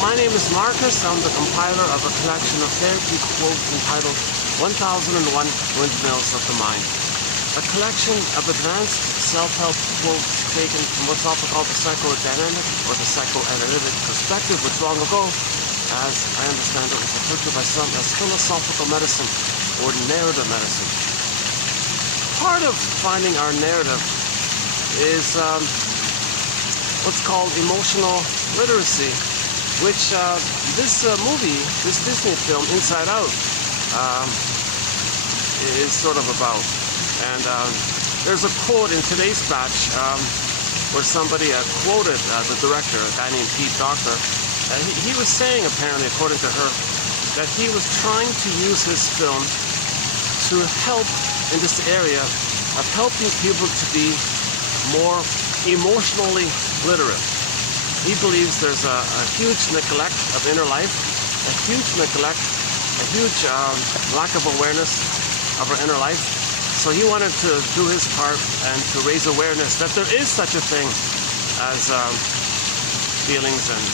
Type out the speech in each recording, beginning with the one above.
my name is Marcus. I'm the compiler of a collection of therapy quotes entitled 1001 Windmills of the Mind. A collection of advanced self-help quotes taken from what's often called the psychodynamic or the psychoanalytic perspective, which long ago, as I understand it, was referred to by some as philosophical medicine or narrative medicine. Part of finding our narrative is what's called emotional literacy, which this movie, this Disney film, Inside Out, is sort of about. And there's a quote in today's batch where somebody quoted the director, a guy named Pete Docter, and he was saying, apparently, according to her, that he was trying to use his film to help in this area of helping people to be more emotionally literate. He believes there's a huge neglect of inner life, a huge neglect, a huge lack of awareness of our inner life. So he wanted to do his part and to raise awareness that there is such a thing as feelings and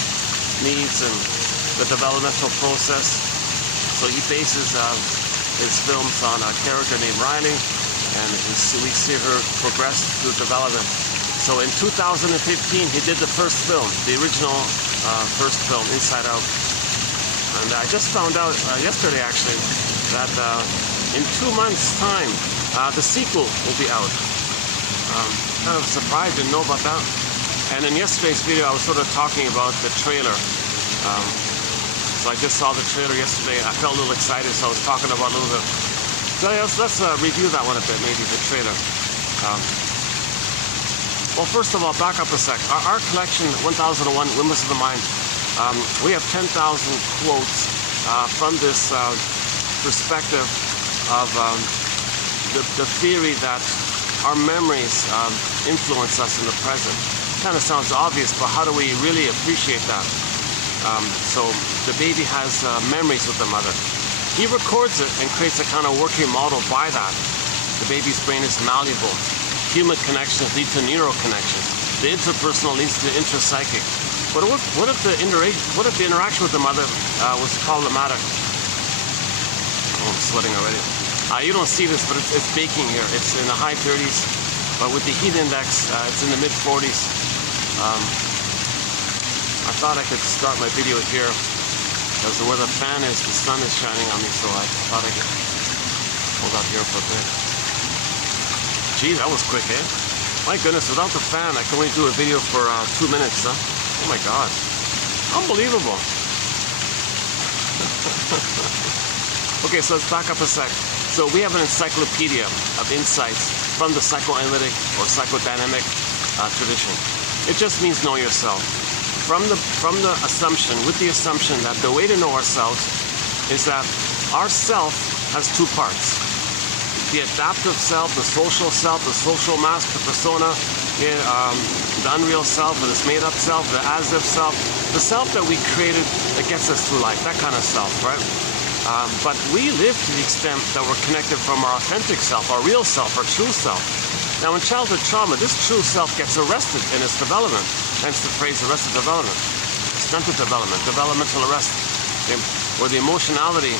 needs and the developmental process. So he bases his films on a character named Riley, and we see her progress through development. So in 2015, he did the first film, the original first film, Inside Out. And I just found out yesterday, actually, that in 2 months' time, the sequel will be out. Kind of surprised, didn't know about that. And in yesterday's video, I was sort of talking about the trailer. So I just saw the trailer yesterday. I felt a little excited, so I was talking about a little bit. So let's review that one a bit, maybe, the trailer. Well, first of all, back up a sec. Our collection, 1001 Windmills of the Mind, we have 10,000 quotes from this perspective of the theory that our memories influence us in the present. Kind of sounds obvious, but how do we really appreciate that? So the baby has memories with the mother. He records it and creates a kind of working model by that. The baby's brain is malleable. Human connections lead to neural connections. The interpersonal leads to intrapsychic. But what if the interaction with the mother was problematic? Oh, I'm sweating already. You don't see this, but it's baking here. It's in the high 30s, but with the heat index, it's in the mid 40s. I thought I could start my video here, because where the fan is, the sun is shining on me, so I thought I could hold out here for a bit. Gee, that was quick, eh? My goodness, without the fan, I can only do a video for 2 minutes, huh? Oh my God. Unbelievable. Okay, so let's back up a sec. So we have an encyclopedia of insights from the psychoanalytic or psychodynamic tradition. It just means know yourself. From the assumption, with the assumption that the way to know ourselves is that our self has two parts. The adaptive self, the social mask, the persona, the unreal self, or this made-up self, the as-if self, the self that we created that gets us through life, that kind of self, right? But we live to the extent that we're connected from our authentic self, our real self, our true self. Now, in childhood trauma, this true self gets arrested in its development, hence the phrase arrested development, stunted development, developmental arrest, okay? Where the emotionality,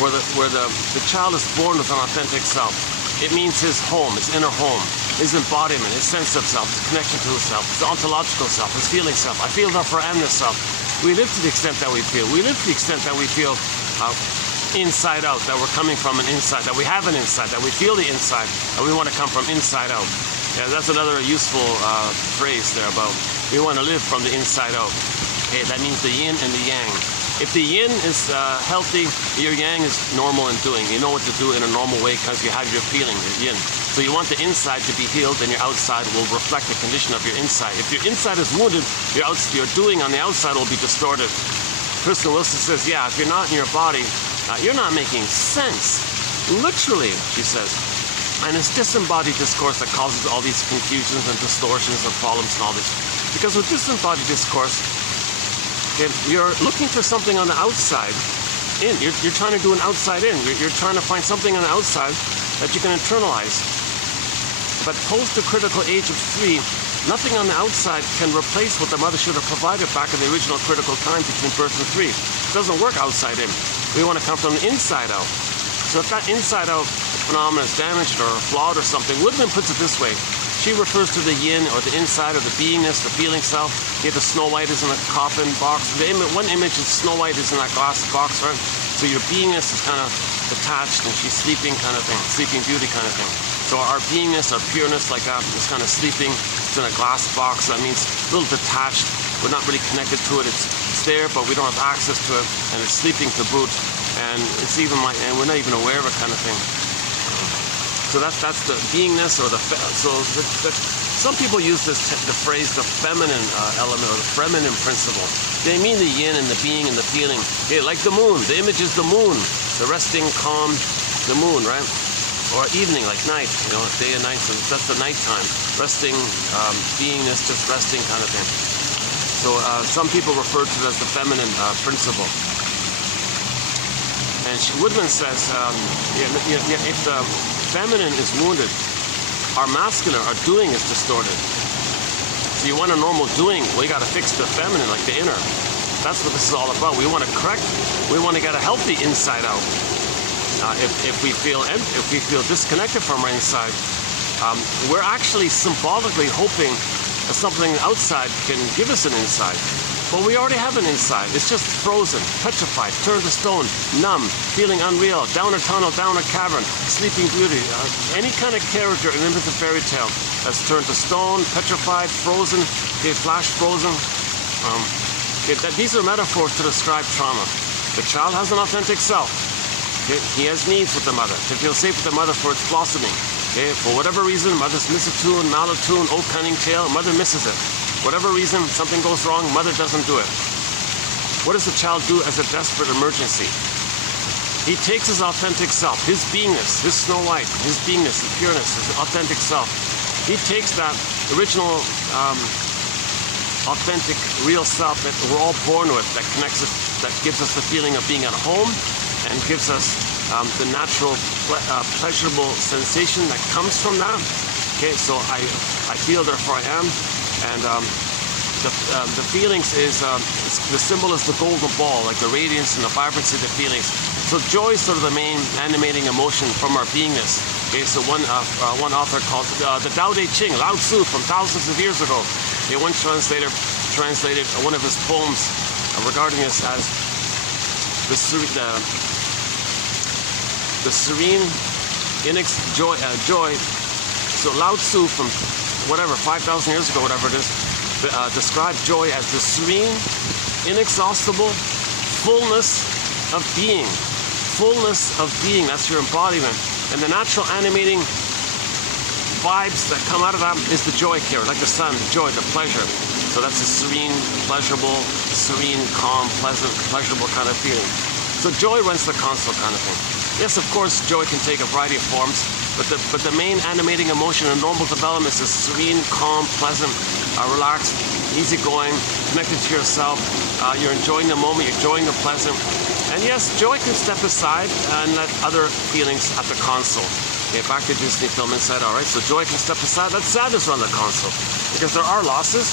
where the child is born with an authentic self. It means his home, his inner home, his embodiment, his sense of self, his connection to himself, his ontological self, his feeling self. I feel therefore I am this self. We live to the extent that we feel. We live to the extent that we feel inside out, that we're coming from an inside, that we have an inside, that we feel the inside, and we want to come from inside out. Yeah, that's another useful phrase there about we want to live from the inside out. Okay, that means the yin and the yang. If the yin is healthy, your yang is normal in doing. You know what to do in a normal way because you have your feeling, your yin. So you want the inside to be healed, and your outside will reflect the condition of your inside. If your inside is wounded, your doing on the outside will be distorted. Kristen Wilson says, yeah, if you're not in your body, you're not making sense. Literally, she says. And it's disembodied discourse that causes all these confusions and distortions and problems and all this. Because with disembodied discourse, if you're looking for something on the outside in, you're trying to do an outside in. You're trying to find something on the outside that you can internalize. But post the critical age of 3, Nothing on the outside can replace what the mother should have provided back in the original critical time between birth and 3. It doesn't work outside in. We want to come from the inside out. So if that inside out phenomenon is damaged or flawed or something, Windmills puts it this way. She refers to the yin, or the inside, or the beingness, the feeling self. Here the Snow White is in a coffin box. One image is Snow White is in that glass box, right? So your beingness is kind of detached and she's sleeping kind of thing, sleeping beauty kind of thing. So our beingness, our pureness like that is kind of sleeping. It's in a glass box. That means a little detached. We're not really connected to it. It's there, but we don't have access to it, and it's sleeping to boot. And it's even like, and we're not even aware of it kind of thing. So that's the beingness, or some people use the phrase the feminine element, or the feminine principle. They mean the yin and the being and the feeling. Yeah, like the moon. The image is the moon, the resting, calm, the moon, right? Or evening, like night, day and night. So that's the nighttime, resting, beingness, just resting kind of thing. So some people refer to it as the feminine principle. And Windmills says, if the feminine is wounded, our masculine, our doing is distorted. So you want a normal doing, well, you got to fix the feminine, like the inner. That's what this is all about. We want to correct. We want to get a healthy inside out. If we feel disconnected from our inside, we're actually symbolically hoping that something outside can give us an inside. But we already have an inside. It's just frozen, petrified, turned to stone, numb, feeling unreal, down a tunnel, down a cavern, sleeping beauty. Any kind of character in the fairy tale that's turned to stone, petrified, frozen, flash frozen. These are metaphors to describe trauma. The child has an authentic self. He has needs with the mother, to feel safe with the mother for its blossoming. For whatever reason, mother's misattuned, malattuned, old cunning tail, mother misses it. Whatever reason, something goes wrong, mother doesn't do it. What does the child do as a desperate emergency? He takes his authentic self, his beingness, his Snow White, his beingness, his pureness, his authentic self. He takes that original, authentic, real self that we're all born with, that connects us, that gives us the feeling of being at home, and gives us the natural, pleasurable sensation that comes from that. Okay, so I feel, therefore I am. And the feelings is, the symbol is the golden ball, like the radiance and the vibrancy of the feelings. So joy is sort of the main animating emotion from our beingness. Okay, so one author called the Tao Te Ching, Lao Tzu, from thousands of years ago. One translator translated one of his poems regarding this as the serene joy. So Lao Tzu, from whatever, 5,000 years ago, whatever it is, described joy as the serene, inexhaustible fullness of being. Fullness of being, that's your embodiment. And the natural animating vibes that come out of that is the joy carrier, like the sun, the joy, the pleasure. So that's a serene, pleasurable, serene, calm, pleasant, pleasurable kind of feeling. So joy runs the console kind of thing. Yes, of course, joy can take a variety of forms, but the main animating emotion in normal development is serene, calm, pleasant, relaxed, easygoing, connected to yourself. You're enjoying the moment, you're enjoying the pleasant. And yes, joy can step aside and let other feelings at the console. Okay, back to Disney film Inside Out, right? So joy can step aside, let sadness run the console. Because there are losses,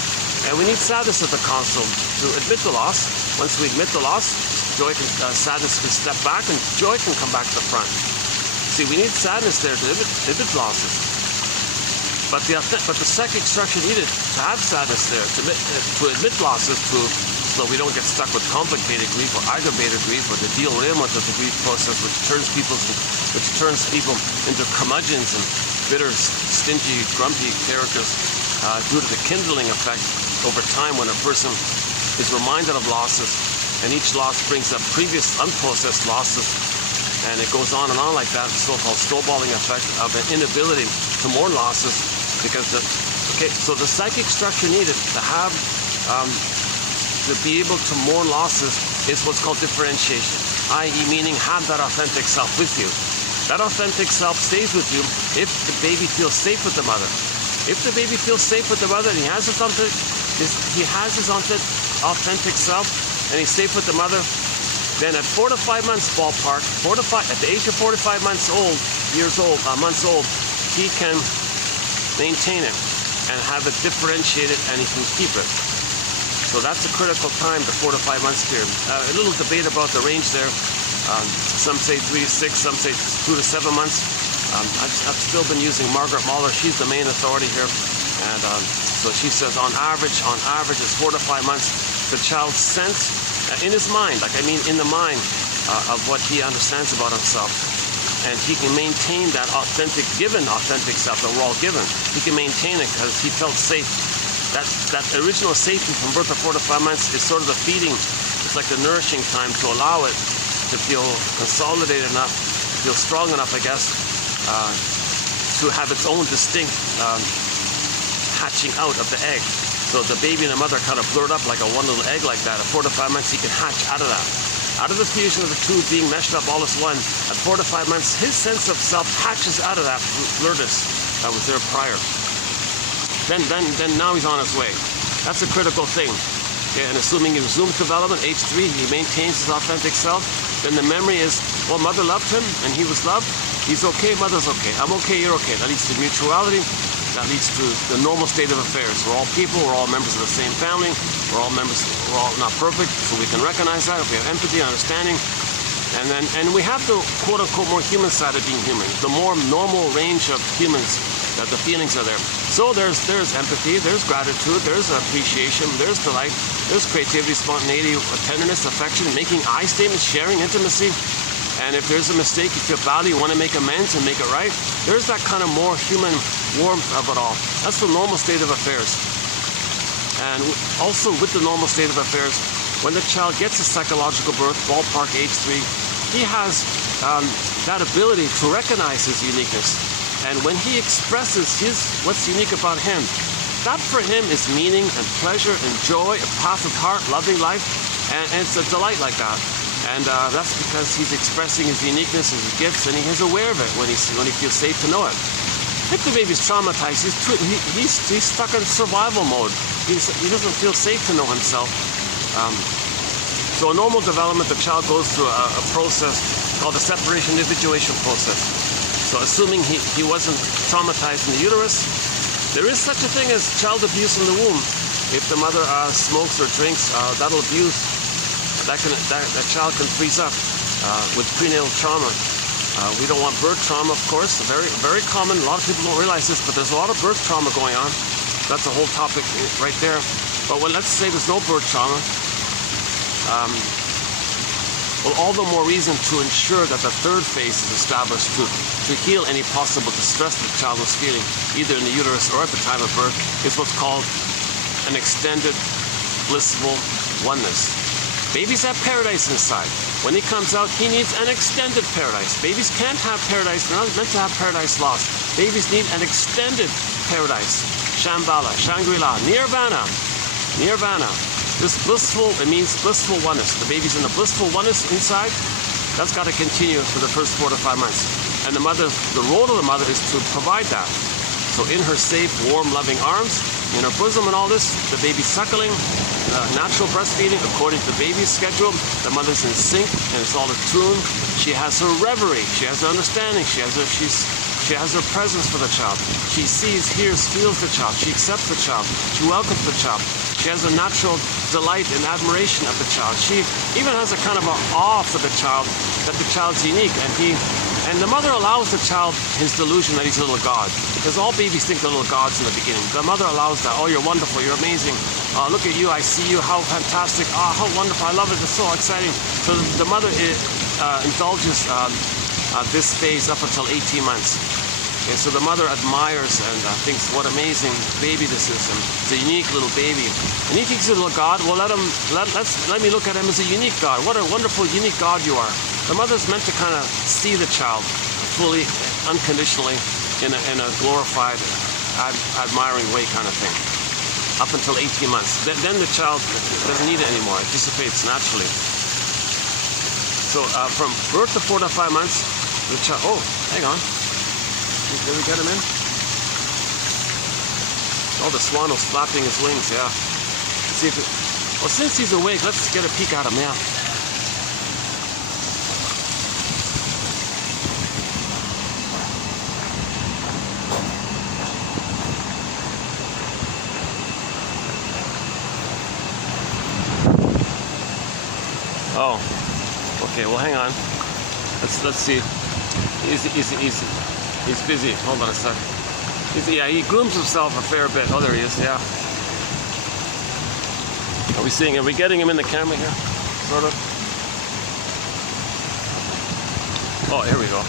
and we need sadness at the console to admit the loss. Once we admit the loss, sadness can step back and joy can come back to the front. See, we need sadness there to admit losses. But the psychic structure needed to have sadness there, to admit losses, so we don't get stuck with complicated grief or aggravated grief or the derailment of the grief process, which turns people into curmudgeons and bitter, stingy, grumpy characters due to the kindling effect over time when a person is reminded of losses, and each loss brings up previous unprocessed losses, and it goes on and on like that, the so-called snowballing effect of an inability to mourn losses, because so the psychic structure needed to have to be able to mourn losses is what's called differentiation, i.e. meaning have that authentic self with you. That authentic self stays with you if the baby feels safe with the mother. If the baby feels safe with the mother and he has his authentic self and he's safe with the mother, then at 4 to 5 months ballpark, at the age of 4 to 5 months old, he can maintain it. and have it differentiated, and he can keep it. So that's a critical time, the 4 to 5 months period. A little debate about the range there. Some say 3 to 6, some say 2 to 7 months. I've still been using Margaret Mahler. She's the main authority here. And so she says on average, it's 4 to 5 months. The child sense in his mind, in the mind of what he understands about himself. And he can maintain that given authentic self that we're all given. He can maintain it because he felt safe. That original safety from birth to 4 to 5 months is sort of the feeding. It's like the nourishing time to allow it to feel consolidated enough, feel strong enough, I guess, to have its own distinct hatching out of the egg. So the baby and the mother kind of blurred up like a one little egg like that. At 4 to 5 months, he can hatch out of that. Out of the fusion of the two being meshed up all as one, at 4 to 5 months, his sense of self hatches out of that blurredness that was there prior. Then now he's on his way. That's a critical thing. Okay, and assuming he resumes development, age 3, he maintains his authentic self. Then the memory is, well, mother loved him and he was loved. He's okay, mother's okay. I'm okay, you're okay. That leads to mutuality. That leads to the normal state of affairs. We're all people, we're all members of the same family, we're all not perfect, so we can recognize that if we have empathy, understanding. And we have the quote unquote more human side of being human, the more normal range of humans, that the feelings are there. So there's empathy, there's gratitude, there's appreciation, there's delight, there's creativity, spontaneity, tenderness, affection, making I statements, sharing, intimacy. And if there's a mistake, you feel badly, you want to make amends and make it right, there's that kind of more human warmth of it all. That's the normal state of affairs. And also with the normal state of affairs, when the child gets a psychological birth, ballpark age 3, he has that ability to recognize his uniqueness. And when he expresses what's unique about him, that for him is meaning and pleasure and joy, a path of heart, loving life, and it's a delight like that. And that's because he's expressing his uniqueness, his gifts, and he's aware of it when he feels safe to know it. If the baby's traumatized, he's stuck in survival mode. He doesn't feel safe to know himself. So in normal development, the child goes through a process called the separation individuation process. So assuming he wasn't traumatized in the uterus, there is such a thing as child abuse in the womb. If the mother smokes or drinks, that'll abuse. That child can freeze up with prenatal trauma. We don't want birth trauma, of course. Very, very common. A lot of people don't realize this, but there's a lot of birth trauma going on. That's a whole topic right there. But let's say there's no birth trauma. Well, all the more reason to ensure that the third phase is established to heal any possible distress the child was feeling, either in the uterus or at the time of birth, is what's called an extended blissful oneness. Babies have paradise inside. When he comes out, he needs an extended paradise. Babies can't have paradise. They're not meant to have paradise lost. Babies need an extended paradise. Shambhala, Shangri-La, Nirvana. Nirvana. This blissful, it means blissful oneness. The baby's in a blissful oneness inside. That's got to continue for the first 4 to 5 months. And the role of the mother is to provide that. So in her safe, warm, loving arms, in her bosom and all this, the baby's suckling, natural breastfeeding according to the baby's schedule. The mother's in sync and it's all attuned. She has her reverie. She has her understanding. She has her presence for the child. She sees, hears, feels the child. She accepts the child. She welcomes the child. She has a natural delight and admiration of the child. She even has a kind of an awe for the child, that the child's unique. And the mother allows the child his delusion that he's a little god. Because all babies think they're little gods in the beginning. The mother allows that. Oh, you're wonderful. You're amazing. Look at you. I see you. How fantastic. Oh, how wonderful. I love it. It's so exciting. So the mother indulges this phase up until 18 months. Okay, so the mother admires and thinks what amazing baby this is. And it's a unique little baby. And he thinks he's a little god. Well, let me look at him as a unique god. What a wonderful, unique god you are. The mother's meant to kind of see the child fully, unconditionally, in a glorified, admiring way kind of thing. Up until 18 months. Then the child doesn't need it anymore. It dissipates naturally. So from birth to 4 to 5 months, the child, oh, hang on. Did we get him in? Oh, the swan was flapping his wings, yeah. Let's see if well, since he's awake, let's get a peek at him, yeah. Oh, okay. Well, hang on. Let's see. Easy. He's busy. Hold on a sec. Yeah, he grooms himself a fair bit. Oh, there he is. Yeah. Are we seeing? Are we getting him in the camera here? Sort of. Oh, here we go.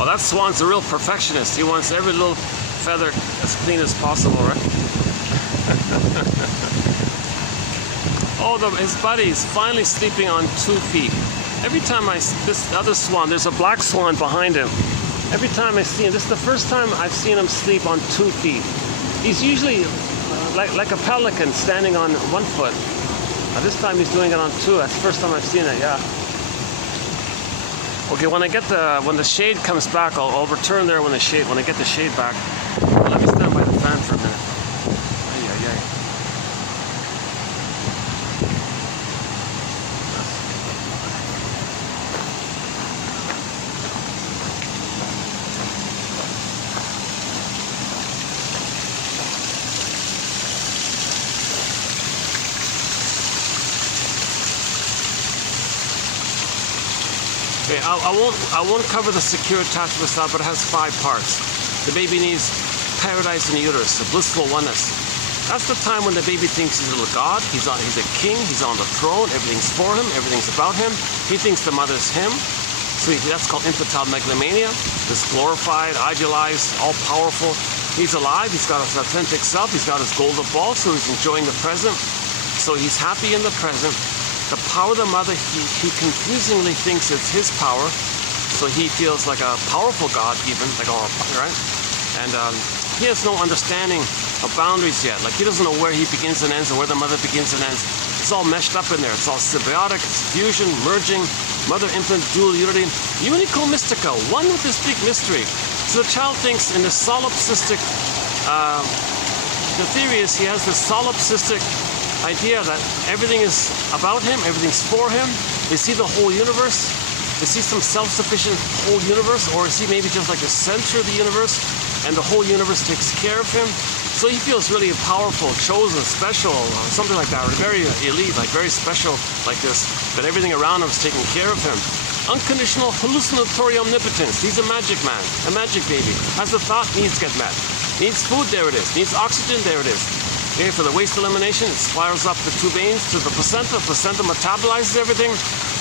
Oh, that swan's a real perfectionist. He wants every little feather as clean as possible, right? Oh, his buddy is finally sleeping on 2 feet. Every time this other swan, there's a black swan behind him. Every time I see him, this is the first time I've seen him sleep on 2 feet. He's usually like a pelican standing on 1 foot. This time he's doing it on 2. That's the first time I've seen it, yeah. Okay, when the shade comes back, I'll return there when I get the shade back. Let me stand by the fan for a minute. Okay, I won't cover the secure attachment style, but it has 5 parts. The baby needs paradise in the uterus, the blissful oneness. That's the time when the baby thinks he's a little god, he's a king, he's on the throne, everything's for him, everything's about him. He thinks the mother's him. So that's called infantile megalomania. This glorified, idealized, all-powerful. He's alive, he's got his authentic self, he's got his golden ball, so he's enjoying the present. So he's happy in the present. The power of the mother, he confusingly thinks it's his power, so he feels like a powerful God even, like right? And he has no understanding of boundaries yet. Like he doesn't know where he begins and ends and where the mother begins and ends. It's all meshed up in there. It's all symbiotic, it's fusion, merging, mother-infant, dual unity, unico mystica, one with this big mystery. So the child thinks in this solipsistic, the theory is he has this solipsistic idea that everything is about him, everything's for him. Is he the whole universe? Is he some self-sufficient whole universe? Or is he maybe just like the center of the universe and the whole universe takes care of him? So he feels really powerful, chosen, special, something like that, or very elite, like very special like this, that everything around him is taking care of him. Unconditional hallucinatory omnipotence. He's a magic man, a magic baby. Has a thought, needs get met. Needs food, there it is. Needs oxygen, there it is. Okay, for the waste elimination, it spirals up the 2 veins to the placenta. Placenta metabolizes everything.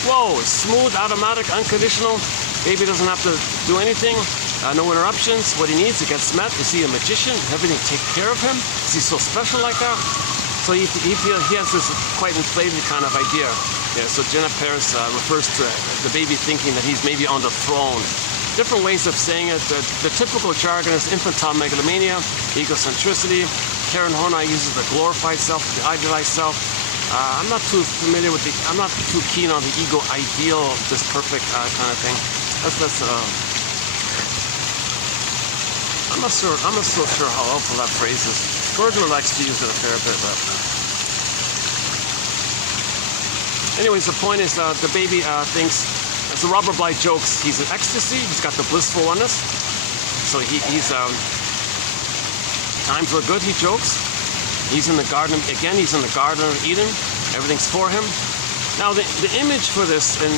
Whoa, smooth, automatic, unconditional. Baby doesn't have to do anything. No interruptions. What he needs, it gets met. Is he a magician? Everything take care of him? Is he so special like that? So he has this quite inflated kind of idea. Yeah, so Jenna Paris refers to the baby thinking that he's maybe on the throne. Different ways of saying it. The typical jargon is infantile megalomania, egocentricity. Karen Horney uses the glorified self, the idealized self. I'm not too familiar with I'm not too keen on the ego ideal, this perfect kind of thing. I'm not so sure how helpful that phrase is. Gordon likes to use it a fair bit, but anyways, the point is the baby thinks, as the Robert Bly jokes, he's in ecstasy. He's got the blissful oneness. So he's times were good, he jokes. He's in the garden, again, he's in the Garden of Eden. Everything's for him. Now, the image for this in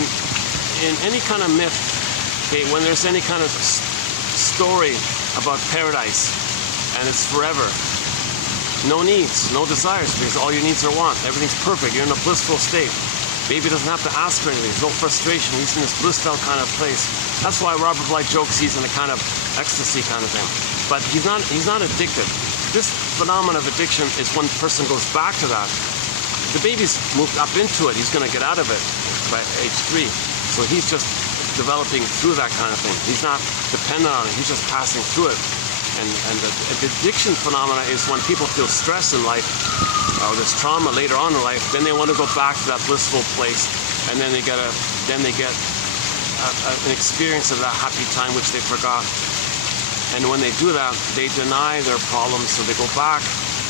any kind of myth, okay, when there's any kind of story about paradise, and it's forever, no needs, no desires, because all your needs are want. Everything's perfect. You're in a blissful state. Baby doesn't have to ask for anything. There's no frustration. He's in this blissed out kind of place. That's why Robert Bly jokes he's in a kind of ecstasy kind of thing. But he's not addicted. This phenomenon of addiction is when a person goes back to that. The baby's moved up into it. He's going to get out of it by age 3. So he's just developing through that kind of thing. He's not dependent on it. He's just passing through it. And the addiction phenomena is when people feel stress in life, or there's trauma later on in life, then they want to go back to that blissful place, and then they get an experience of that happy time which they forgot. And when they do that, they deny their problems, so they go back.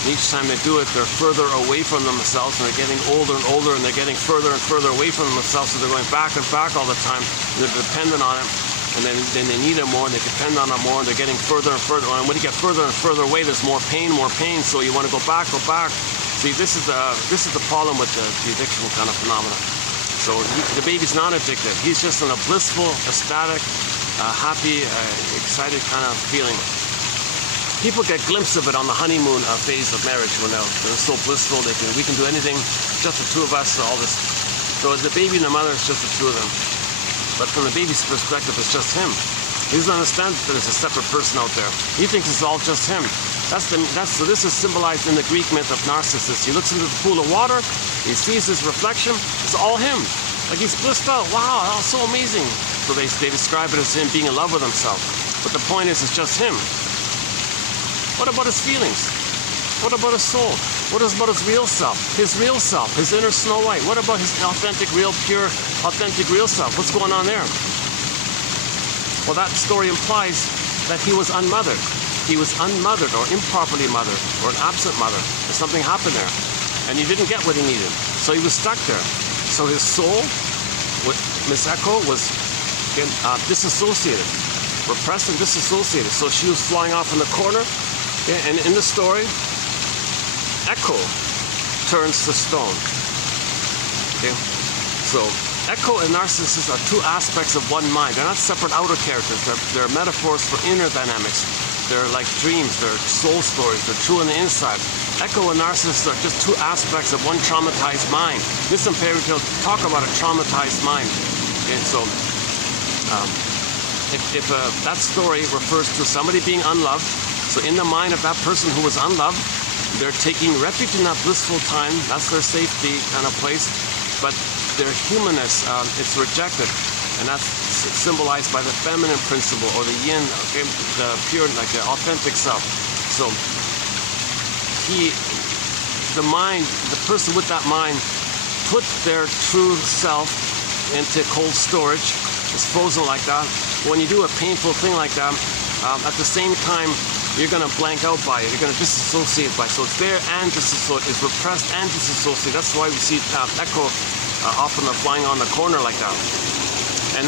And each time they do it, they're further away from themselves, and they're getting older and older, and they're getting further and further away from themselves, so they're going back and back all the time, and they're dependent on it. and then they need it more, and they depend on it more, and they're getting further and further. And when you get further and further away, there's more pain, so you want to go back. See, this is the problem with the addiction kind of phenomena. So the baby's not addicted. He's just in a blissful, ecstatic, happy, excited kind of feeling. People get a glimpse of it on the honeymoon phase of marriage when they're so blissful. We can do anything, just the two of us, all this. So the baby and the mother is just the two of them. But from the baby's perspective, it's just him. He doesn't understand that there's a separate person out there. He thinks it's all just him. So this is symbolized in the Greek myth of Narcissus. He looks into the pool of water, he sees his reflection, it's all him. Like he's blissed out. Wow, that's so amazing. So they describe it as him being in love with himself. But the point is, it's just him. What about his feelings? What about his soul? What about his real self? His real self, his inner Snow White. What about his authentic, real, pure, authentic, real self? What's going on there? Well, that story implies that he was unmothered. He was unmothered or improperly mothered or an absent mother. Something happened there. And he didn't get what he needed. So he was stuck there. So his soul, with Miss Echo, was disassociated, repressed and disassociated. So she was flying off in the corner. Yeah, and in the story, Echo turns to stone. Okay? So Echo and Narcissus are two aspects of one mind. They're not separate outer characters. They're metaphors for inner dynamics. They're like dreams. They're soul stories. They're true on the inside. Echo and Narcissus are just two aspects of one traumatized mind. Myths and fairy tales talk about a traumatized mind. Okay, so if that story refers to somebody being unloved, so in the mind of that person who was unloved, they're taking refuge in that blissful time. That's their safety kind of place. But their humanness, it's rejected. And that's symbolized by the feminine principle, or the yin, okay, the pure, like the authentic self. So the mind, the person with that mind, put their true self into cold storage. It's frozen like that. When you do a painful thing like that, at the same time, you're going to blank out by it. You're going to disassociate by it. So it's there and disassociate. It's repressed and disassociate. That's why we see Echo often flying on the corner like that. And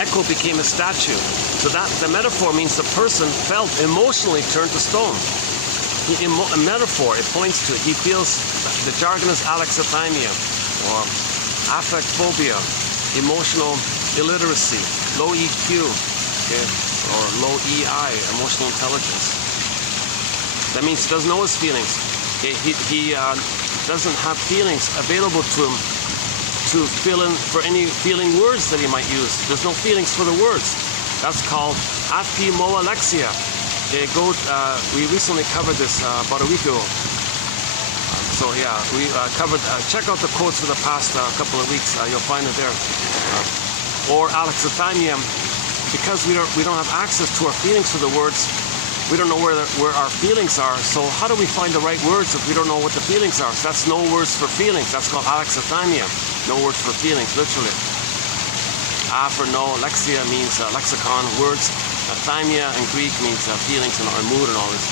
Echo became a statue. So that the metaphor means the person felt emotionally turned to stone. A metaphor, it points to it. He feels, the jargon is alexithymia, or affect phobia, emotional illiteracy, low EQ, okay, or low EI, emotional intelligence. That means he doesn't know his feelings. Okay? He doesn't have feelings available to him to fill in for any feeling words that he might use. There's no feelings for the words. That's called aphimoalexia. We recently covered this about a week ago. So yeah, we covered, check out the quotes for the past couple of weeks. You'll find it there. Or alexithymia, because we don't have access to our feelings for the words. We don't know where our feelings are. So how do we find the right words if we don't know what the feelings are? So that's no words for feelings. That's called alexithymia. No words for feelings, literally. A for no, lexia means lexicon, words. Thymia in Greek means feelings and our mood and all this.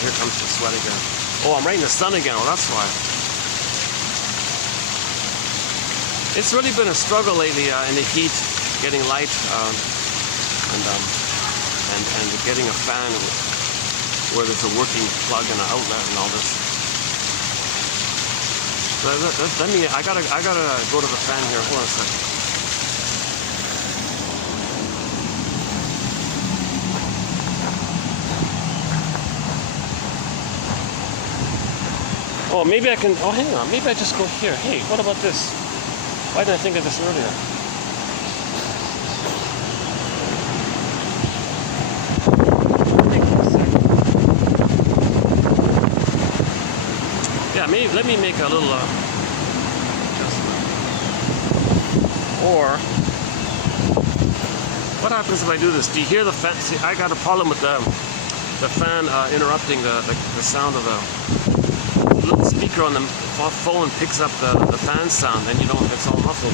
Here comes the sweat again. Oh, I'm right in the sun again. Oh, that's why. It's really been a struggle lately in the heat, getting light, and getting a fan where there's a working plug and an outlet and all this. So I gotta go to the fan here. Hold on a second. Oh, maybe I can, oh, hang on, maybe I just go here. Hey, what about this? Why didn't I think of this earlier? Yeah, maybe, let me make a little adjustment. Or, what happens if I do this? Do you hear the fan? See, I got a problem with the fan interrupting the sound of the little speaker on the phone picks up the fan sound, and it's all muffled.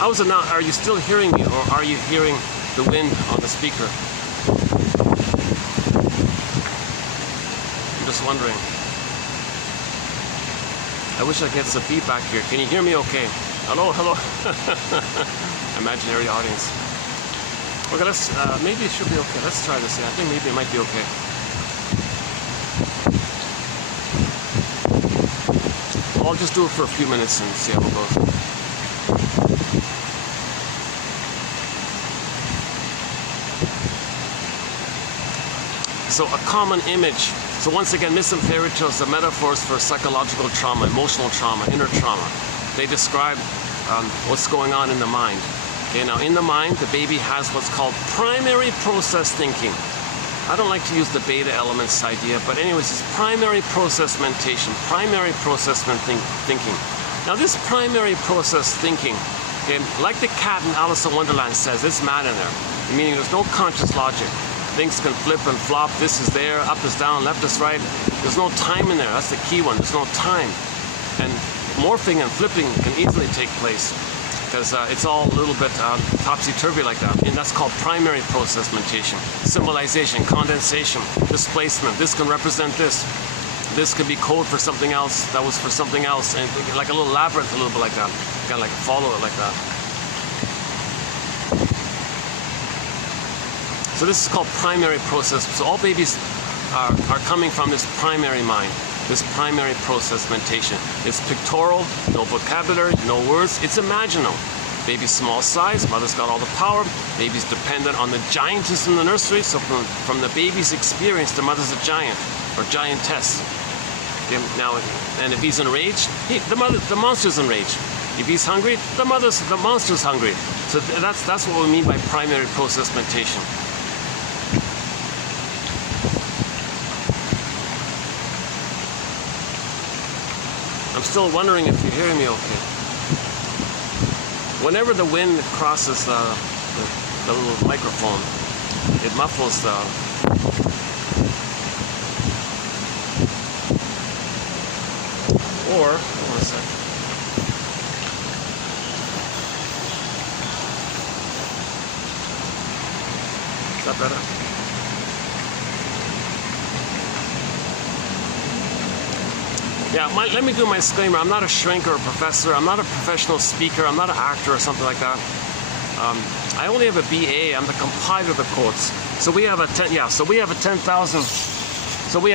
How is it now? Are you still hearing me, or are you hearing the wind on the speaker? I'm just wondering. I wish I could get some feedback here. Can you hear me okay? Hello, hello. Imaginary audience. Okay, let's, maybe it should be okay. Let's try this. Yeah, I think maybe it might be okay. I'll just do it for a few minutes and see how it goes. So a common image. So once again, myths and fairy tales are metaphors for psychological trauma, emotional trauma, inner trauma. They describe what's going on in the mind. Okay, now in the mind, the baby has what's called primary process thinking. I don't like to use the beta elements idea, but anyways, it's primary process mentation, primary process thinking. Now this primary process thinking, okay, like the cat in Alice in Wonderland says, it's mad in there, meaning there's no conscious logic. Things can flip and flop, this is there, up is down, left is right. There's no time in there, that's the key one, there's no time. And morphing and flipping can easily take place because it's all a little bit topsy-turvy like that. And that's called primary process mentation. Symbolization, condensation, displacement. This can represent this. This could be code for something else that was for something else. And like a little labyrinth, a little bit like that. You gotta like follow it like that. So this is called primary process. So all babies are coming from this primary mind, this primary process mentation. It's pictorial, no vocabulary, no words, it's imaginal. Baby's small size, mother's got all the power, baby's dependent on the giantess in the nursery, so from the baby's experience, the mother's a giant, or giantess. Now, and if he's enraged, the monster's enraged. If he's hungry, the monster's hungry. So that's what we mean by primary process mentation. I'm still wondering if you're hearing me okay. Whenever the wind crosses the little microphone, it muffles the... Or, hold on a sec. Is that better? Yeah, let me do my disclaimer. I'm not a shrink or a professor. I'm not a professional speaker. I'm not an actor or something like that. I only have a BA. I'm the compiler of the quotes. So we have a 10,000. So we have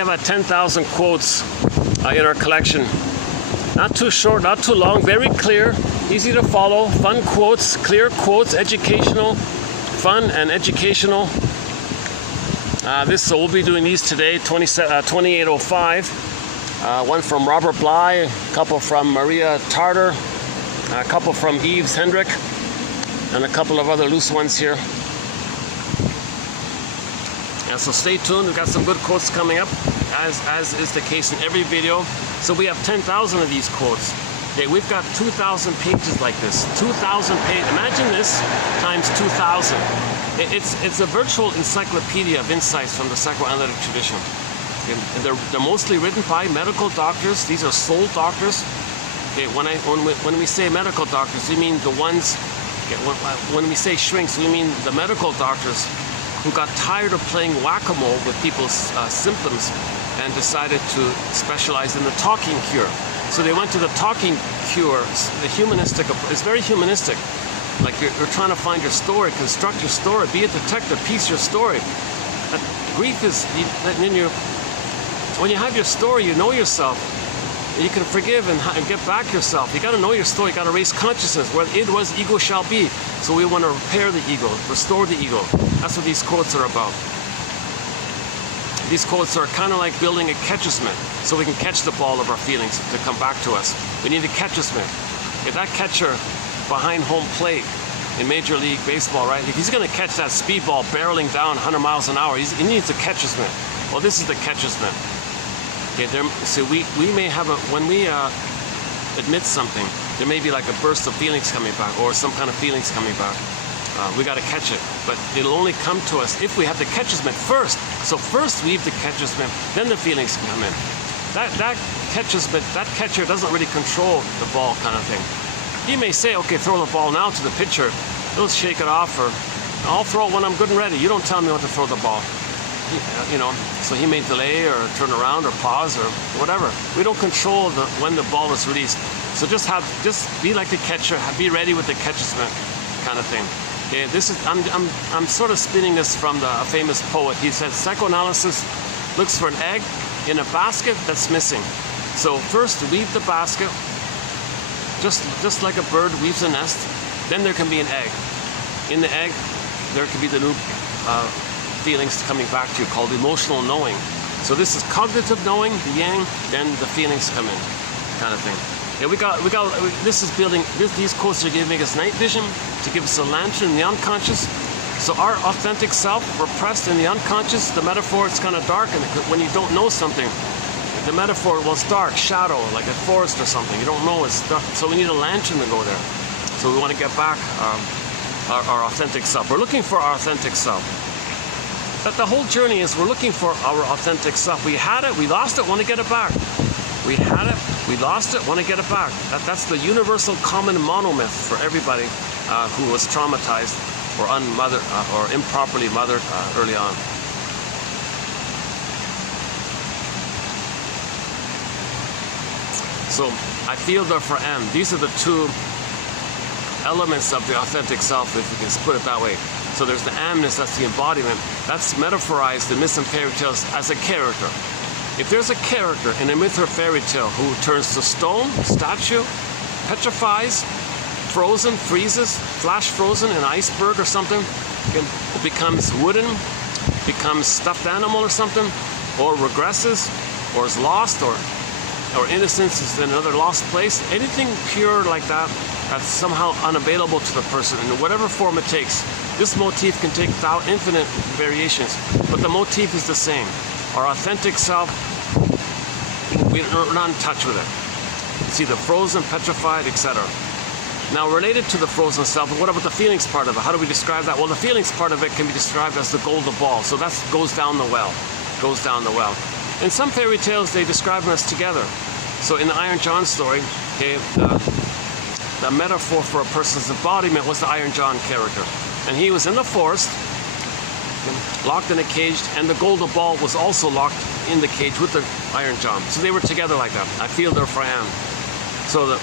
a 10,000 quotes in our collection. Not too short, not too long. Very clear, easy to follow. Fun quotes, clear quotes, educational, fun and educational. So we'll be doing these today. 2805. One from Robert Bly, a couple from Maria Tatar, a couple from Yves Hendrick, and a couple of other loose ones here. And so stay tuned, we've got some good quotes coming up, as is the case in every video. So we have 10,000 of these quotes. Okay, we've got 2,000 pages like this. 2,000 pages. Imagine this times 2,000. It's a virtual encyclopedia of insights from the psychoanalytic tradition. And they're mostly written by medical doctors. These are soul doctors. Okay, when we say medical doctors, we mean the ones. Okay, when we say shrinks, we mean the medical doctors who got tired of playing whack-a-mole with people's symptoms and decided to specialize in the talking cure. So they went to the talking cure. The humanistic. It's very humanistic. Like you're trying to find your story, construct your story, be a detective, piece your story. Grief is when you have your story, you know yourself. You can forgive and get back yourself. You got to know your story. You got to raise consciousness. Where it was, ego shall be. So we want to repair the ego, restore the ego. That's what these quotes are about. These quotes are kind of like building a catcher's mitt, so we can catch the ball of our feelings to come back to us. We need a catcher's mitt. If that catcher behind home plate in Major League Baseball, right? If he's going to catch that speedball barreling down 100 miles an hour, he needs a catcher's mitt. Well, this is the catcher's mitt. Okay, so we may have when we admit something, there may be like a burst of feelings coming back or some kind of feelings coming back. We got to catch it, but it'll only come to us if we have the catcher's mitt first. So first we have the catcher's mitt, then the feelings can come in. That catcher's mitt, that catcher doesn't really control the ball kind of thing. He may say, okay, throw the ball now to the pitcher. He'll shake it off, or I'll throw it when I'm good and ready. You don't tell me when to throw the ball. So he may delay or turn around or pause or whatever. We don't control when the ball is released. So just be like the catcher, be ready with the catcher's mitt kind of thing. Okay, this is I'm sort of spinning this from a famous poet. He said psychoanalysis looks for an egg in a basket that's missing. So first weave the basket, just like a bird weaves a nest. Then there can be an egg. In the egg, there can be the new feelings coming back to you called emotional knowing. So this is cognitive knowing, the yang, then the feelings come in, kind of thing. Yeah, this is building, these quotes are giving us night vision to give us a lantern in the unconscious. So our authentic self, repressed in the unconscious, the metaphor, it's kind of dark, and when you don't know something, the metaphor, well, it's dark, shadow, like a forest or something. You don't know, it's dark. So we need a lantern to go there. So we want to get back our authentic self. We're looking for our authentic self. But the whole journey is we're looking for our authentic self. We had it, we lost it, want to get it back. We had it, we lost it, want to get it back. That's the universal common monomyth for everybody who was traumatized or unmothered or improperly mothered early on. So I feel there for M. These are the two elements of the authentic self, if you can put it that way. So there's the amness, that's the embodiment. That's metaphorized in myths and fairy tales as a character. If there's a character in a myth or fairy tale who turns to stone, statue, petrifies, frozen, freezes, flash frozen, an iceberg or something, it becomes wooden, becomes stuffed animal or something, or regresses, or is lost, or innocence is in another lost place, anything pure like that, that's somehow unavailable to the person in whatever form it takes. This motif can take infinite variations, but the motif is the same. Our authentic self, we're not in touch with it. It's either frozen, petrified, etc. Now, related to the frozen self, what about the feelings part of it? How do we describe that? Well, the feelings part of it can be described as the golden ball. So that goes down the well, goes down the well. In some fairy tales, they describe them as together. So in the Iron John story, okay, the metaphor for a person's embodiment was the Iron John character. And he was in the forest, locked in a cage, and the golden ball was also locked in the cage with the Iron John. So they were together like that. I feel there for I am. So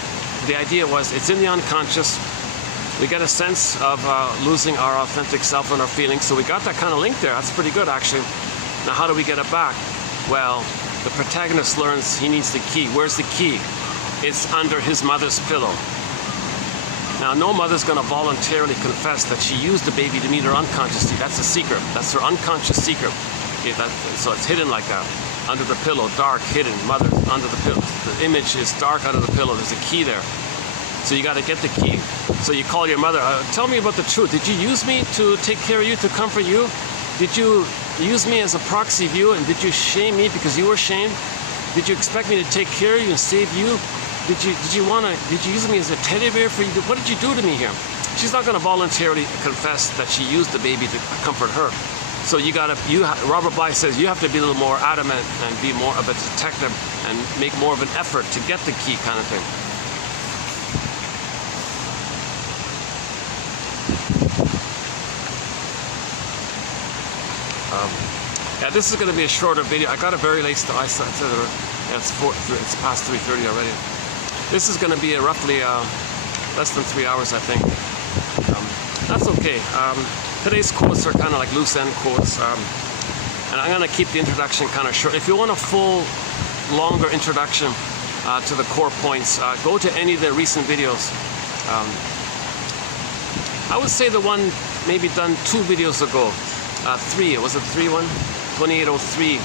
the idea was, it's in the unconscious. We get a sense of losing our authentic self and our feelings. So we got that kind of link there. That's pretty good, actually. Now, how do we get it back? Well, the protagonist learns he needs the key. Where's the key? It's under his mother's pillow. Now, no mother's going to voluntarily confess that she used the baby to meet her unconscious. That's a secret. That's her unconscious secret. Okay, so it's hidden like that. Under the pillow, dark, hidden. Mother's under the pillow. The image is dark under the pillow. There's a key there. So you got to get the key. So you call your mother. Tell me about the truth. Did you use me to take care of you, to comfort you? Did you use me as a proxy of you, and did you shame me because you were shamed? Did you expect me to take care of you and save you? Did you use me as a teddy bear for you? What did you do to me here? She's not going to voluntarily confess that she used the baby to comfort her. So Robert Bly says you have to be a little more adamant and be more of a detective and make more of an effort to get the key, kind of thing. Yeah, this is going to be a shorter video. I got a very late start. It's past 3:30 already. This is going to be a roughly less than 3 hours, I think. That's okay. Today's quotes are kind of like loose end quotes, and I'm going to keep the introduction kind of short. If you want a full, longer introduction to the core points, go to any of the recent videos. I would say the one maybe done 2 videos ago, 3. Was it 3 one? 2803.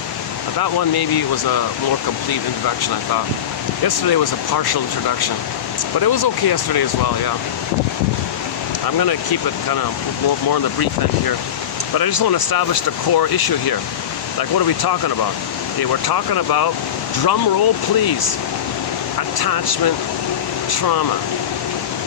That one maybe was a more complete introduction, I thought. Yesterday was a partial introduction, but it was okay yesterday as well, yeah. I'm going to keep it kind of more on the brief end here, but I just want to establish the core issue here. Like, what are we talking about? Okay, we're talking about, drum roll please, attachment trauma.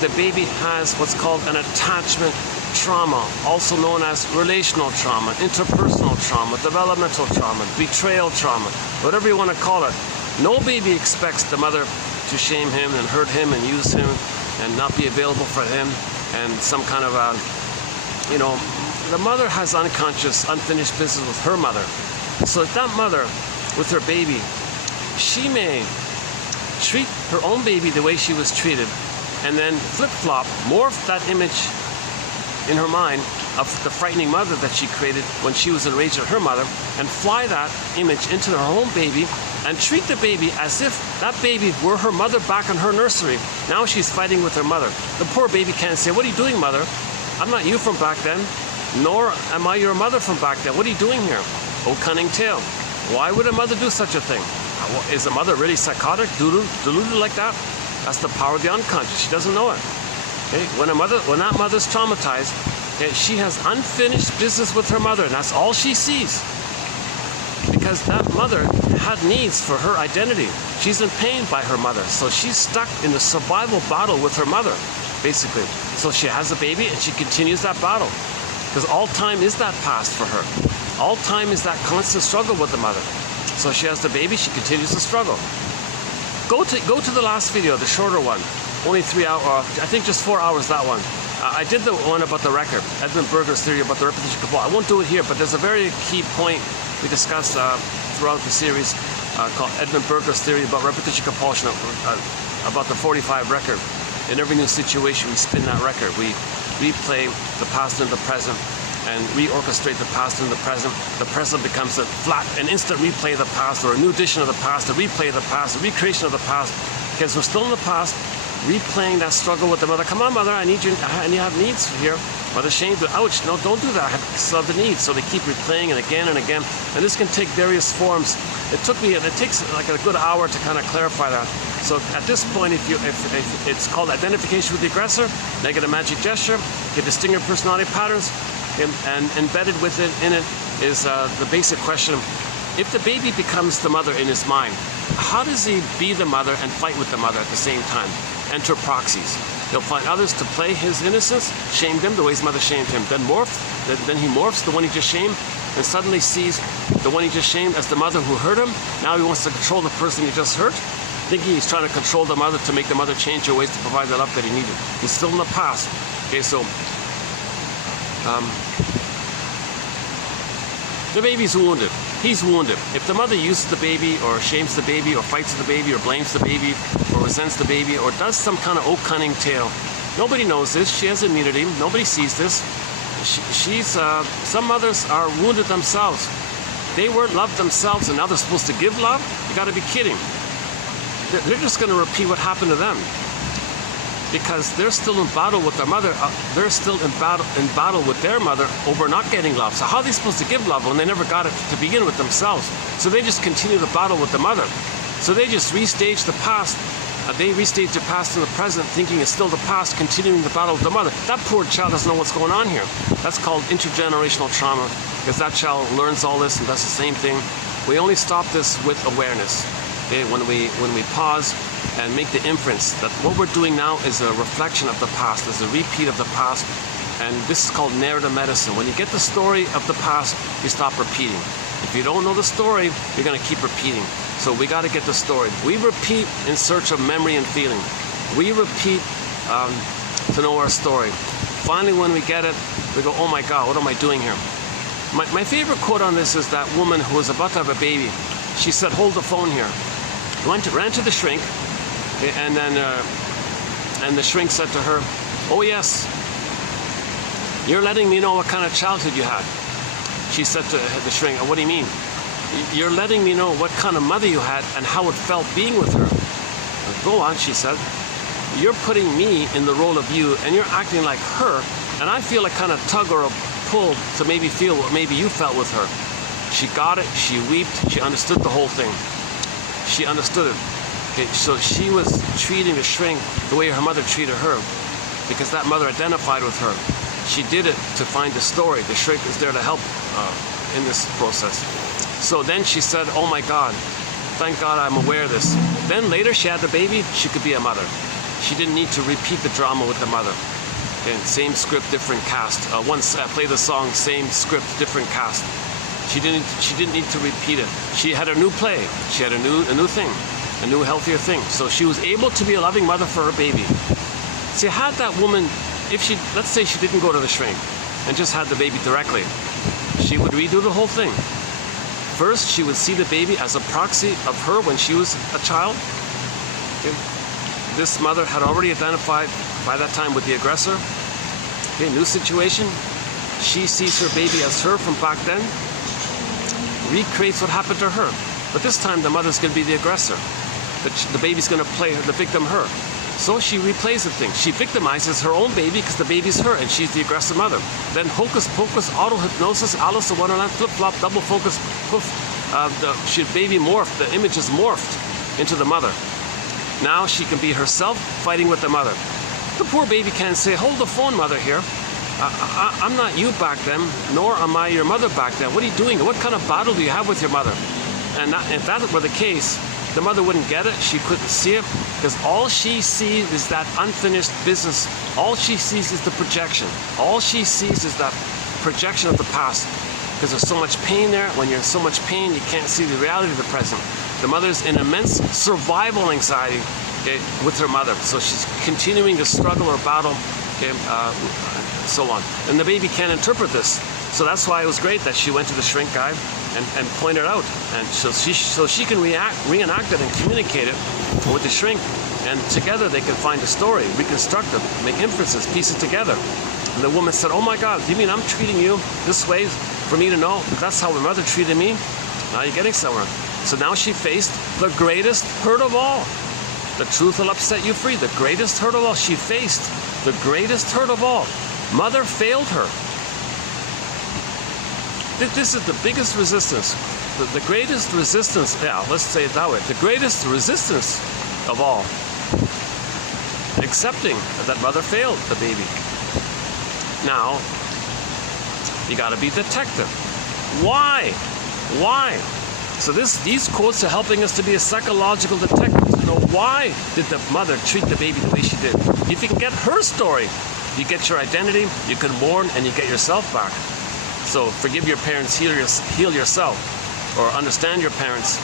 The baby has what's called an attachment trauma, also known as relational trauma, interpersonal trauma, developmental trauma, betrayal trauma, whatever you want to call it. No baby expects the mother to shame him and hurt him and use him and not be available for him and some kind of the mother has unconscious, unfinished business with her mother. So if that mother, with her baby, she may treat her own baby the way she was treated, and then flip-flop, morph that image in her mind of the frightening mother that she created when she was enraged at her mother, and fly that image into her own baby and treat the baby as if that baby were her mother back in her nursery. Now she's fighting with her mother. The poor baby can't say, "What are you doing, mother? I'm not you from back then, nor am I your mother from back then. What are you doing here?" Oh, cunning tale. Why would a mother do such a thing? Is a mother really psychotic, deluded like that? That's the power of the unconscious. She doesn't know it. Okay? When that mother's traumatized, okay, she has unfinished business with her mother, and that's all she sees. Because that mother had needs for her identity. She's in pain by her mother, so she's stuck in the survival battle with her mother, basically. So she has a baby and she continues that battle. Because all time is that past for her. All time is that constant struggle with the mother. So she has the baby, she continues to struggle. Go to the last video, the shorter one. Only 3 hours, I think just 4 hours, that one. I did the one about the record, Edmund Berger's theory about the repetition compulsion. I won't do it here, but there's a very key point we discussed throughout the series called Edmund Berger's theory about repetition compulsion, about the 45 record. In every new situation, we spin that record. We replay the past and the present, and reorchestrate the past and the present. The present becomes an instant replay of the past, or a new edition of the past, a replay of the past, a recreation of the past. Because we're still in the past, replaying that struggle with the mother. "Come on, mother, I need you. I have needs here." Mother shamed, "Ouch, no, don't do that. I still have the needs." So they keep replaying it again and again. And this can take various forms. It takes like a good hour to kind of clarify that. So at this point, if it's called identification with the aggressor, negative magic gesture, get distinguished personality patterns, and embedded in it is the basic question: if the baby becomes the mother in his mind, how does he be the mother and fight with the mother at the same time? Enter proxies. He'll find others to play his innocence, shame him the way his mother shamed him. Then he morphs the one he just shamed, and suddenly sees the one he just shamed as the mother who hurt him. Now he wants to control the person he just hurt, thinking he's trying to control the mother to make the mother change her ways to provide the love that he needed. He's still in the past. Okay, so the baby's wounded. He's wounded. If the mother uses the baby, or shames the baby, or fights the baby, or blames the baby, or resents the baby, or does some kind of cunning tale, nobody knows this. She has immunity. Nobody sees this. Some mothers are wounded themselves. They weren't loved themselves, and now they're supposed to give love? You got to be kidding. They're just going to repeat what happened to them, because they're still in battle with their mother. They're still in battle with their mother over not getting love. So how are they supposed to give love when they never got it to begin with themselves? So they just continue the battle with the mother. So they just restage the past. They restage the past in the present, thinking it's still the past, continuing the battle with the mother. That poor child doesn't know what's going on here. That's called intergenerational trauma, because that child learns all this and does the same thing. We only stop this with awareness. Okay? When we pause and make the inference that what we're doing now is a reflection of the past, is a repeat of the past, and this is called narrative medicine. When you get the story of the past, you stop repeating. If you don't know the story, you're going to keep repeating. So we got to get the story. We repeat in search of memory and feeling. We repeat to know our story. Finally, when we get it, we go, "Oh my God, what am I doing here?" My favorite quote on this is that woman who was about to have a baby. She said, "Hold the phone here." Ran to the shrink, and the shrink said to her, "Oh yes, you're letting me know what kind of childhood you had." She said to the shrink, "What do you mean?" "You're letting me know what kind of mother you had and how it felt being with her." "Go on," she said. "You're putting me in the role of you, and you're acting like her, and I feel a kind of tug or a pull to maybe feel what maybe you felt with her." She got it, she wept, she understood the whole thing. She understood it. Okay, so she was treating the shrink the way her mother treated her, because that mother identified with her. She did it to find the story. The shrink is there to help in this process. So then she said, "Oh my God, thank God I'm aware of this." Then later she had the baby, she could be a mother. She didn't need to repeat the drama with the mother. Okay, same script, different cast. Once play the song, same script, different cast. She didn't need to repeat it. She had a new play. She had a new thing, a new healthier thing. So she was able to be a loving mother for her baby. See, had that woman, let's say she didn't go to the shrink and just had the baby directly, she would redo the whole thing. First, she would see the baby as a proxy of her when she was a child. Okay. This mother had already identified by that time with the aggressor. Okay, new situation. She sees her baby as her from back then, recreates what happened to her. But this time the mother's going to be the aggressor. The baby's going to play the victim her. So she replays the thing. She victimizes her own baby because the baby's her and she's the aggressive mother. Then hocus pocus, auto-hypnosis, Alice in Wonderland, flip-flop, double focus, poof. The baby morphed, the image is morphed into the mother. Now she can be herself fighting with the mother. The poor baby can't say, hold the phone, mother, here. I'm not you back then, nor am I your mother back then. What are you doing? What kind of battle do you have with your mother? And if that were the case, the mother wouldn't get it. She couldn't see it because all she sees is that unfinished business. All she sees is the projection. All she sees is that projection of the past because there's so much pain there. When you're in so much pain, you can't see the reality of the present. The mother's in immense survival anxiety, okay, with her mother. So she's continuing to struggle or battle, okay, so on. And the baby can't interpret this. So that's why it was great that she went to the shrink guy and pointed out. And so she can reenact it and communicate it with the shrink. And together they can find a story, reconstruct it, make inferences, piece it together. And the woman said, oh my God, do you mean I'm treating you this way for me to know? That's how my mother treated me? Now you're getting somewhere. So now she faced the greatest hurt of all. The truth will upset you free. The greatest hurt of all. She faced the greatest hurt of all. Mother failed her. This is the biggest resistance. The greatest resistance, yeah, let's say it that way. The greatest resistance of all. Accepting that mother failed the baby. Now, you got to be detective. Why? Why? So these quotes are helping us to be a psychological detective, to know why did the mother treat the baby the way she did. If you can get her story, you get your identity, you can mourn, and you get yourself back. So forgive your parents, heal yourself, or understand your parents,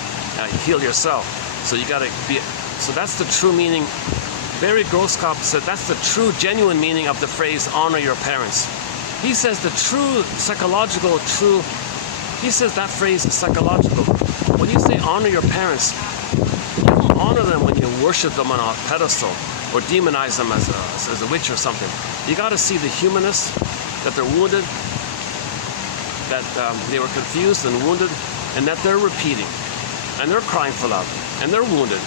heal yourself. So you got to be. So that's the true meaning. Barry Groskop said that's the true, genuine meaning of the phrase "honor your parents." He says the true psychological, He says that phrase is psychological. When you say honor your parents, you don't honor them when you worship them on a pedestal or demonize them as a witch or something. You got to see the humanness, that they're wounded, that they were confused and wounded, and that they're repeating, and they're crying for love, and they're wounded.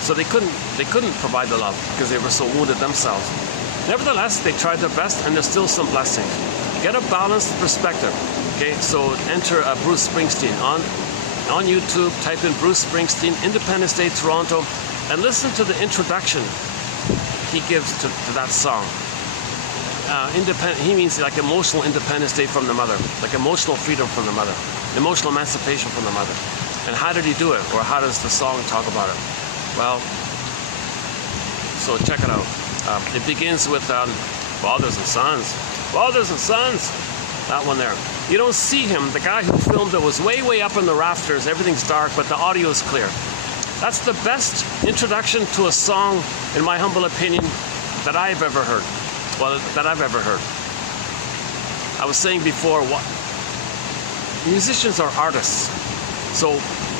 So they couldn't provide the love because they were so wounded themselves. Nevertheless, they tried their best, and there's still some blessings. Get a balanced perspective. Okay, so enter Bruce Springsteen on YouTube. Type in Bruce Springsteen, Independence Day, Toronto, and listen to the introduction he gives to that song. He means like emotional independence day from the mother, like emotional freedom from the mother, emotional emancipation from the mother. And how did he do it, or how does the song talk about it? Well, so check it out. It begins with fathers and sons. Fathers and sons. That one there. You don't see him. The guy who filmed it was way, way up in the rafters. Everything's dark, but the audio is clear. That's the best introduction to a song, in my humble opinion, that I've ever heard. Well, that I've ever heard. I was saying before, musicians are artists. So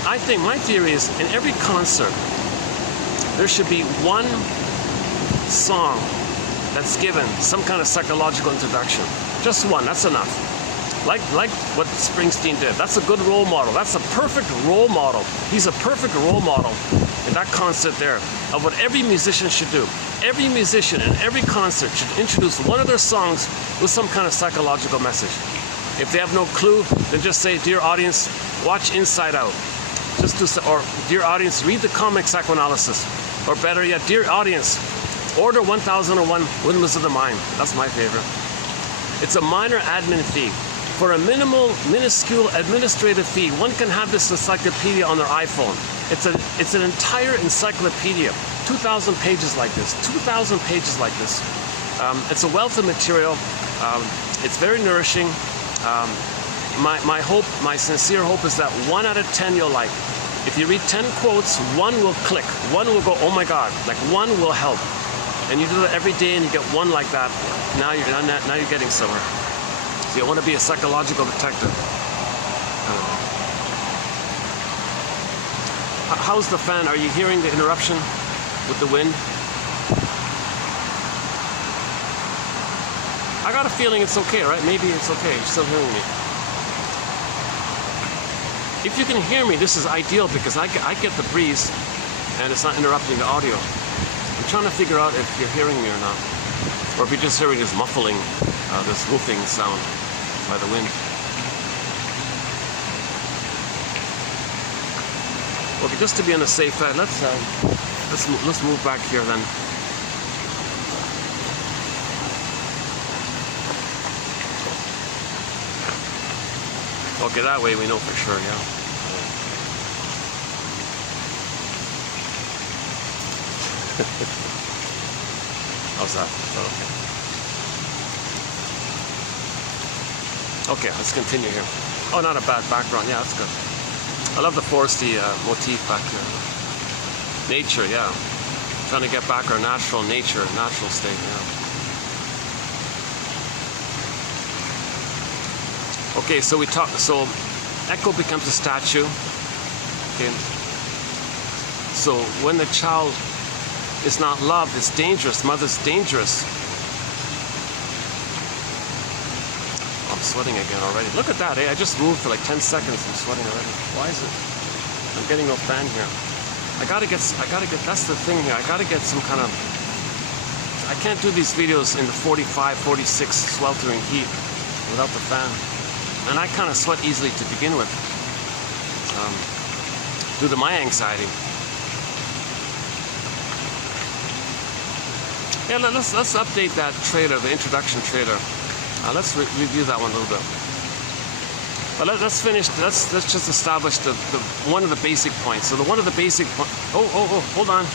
I think my theory is in every concert, there should be one song that's given some kind of psychological introduction. Just one, that's enough. Like what Springsteen did. That's a good role model. That's a perfect role model. He's a perfect role model in that concert there of what every musician should do. Every musician in every concert should introduce one of their songs with some kind of psychological message. If they have no clue, then just say, dear audience, watch Inside Out. Or dear audience, read the comic psychoanalysis. Or better yet, dear audience, order 1001 Windmills of the Mind. That's my favorite. It's a minor admin fee. For a minuscule administrative fee, one can have this encyclopedia on their iPhone. It's an entire encyclopedia. 2,000 pages like this. 2,000 pages like this. It's a wealth of material. It's very nourishing. My hope, my sincere hope is that 1 out of 10 you'll like. If you read 10 quotes, 1 will click. 1 will go, oh my God. Like 1 will help. And you do it every day and you get 1 like that. Now you're getting somewhere. So you want to be a psychological detective. How's the fan? Are you hearing the interruption with the wind? I got a feeling it's okay, right? Maybe it's okay. You're still hearing me. If you can hear me, this is ideal because I get the breeze and it's not interrupting the audio. I'm trying to figure out if you're hearing me or not. Or if you're just hearing this muffling, this woofing sound by the wind. Okay, just to be on the safe side, let's move back here then. Okay, that way we know for sure, yeah. How's that? Okay. Okay, let's continue here. Oh, not a bad background. Yeah, that's good. I love the foresty motif back here. Nature, yeah. Trying to get back our natural nature, natural state, yeah. Okay, so so Echo becomes a statue. Okay. So when the child is not loved, it's dangerous. Mother's dangerous. Oh, I'm sweating again already. Look at that, eh? I just moved for like 10 seconds. I'm sweating already. Why is it? I'm getting no fan here. I gotta get, that's the thing here. I gotta get some kind of, I can't do these videos in the 45, 46 sweltering heat without the fan. And I kind of sweat easily to begin with, due to my anxiety. Yeah, let's update that trailer, the introduction trailer. Let's review that one a little bit. But let's finish. Let's just establish the one of the basic points. So one of the basic points. Oh, hold on.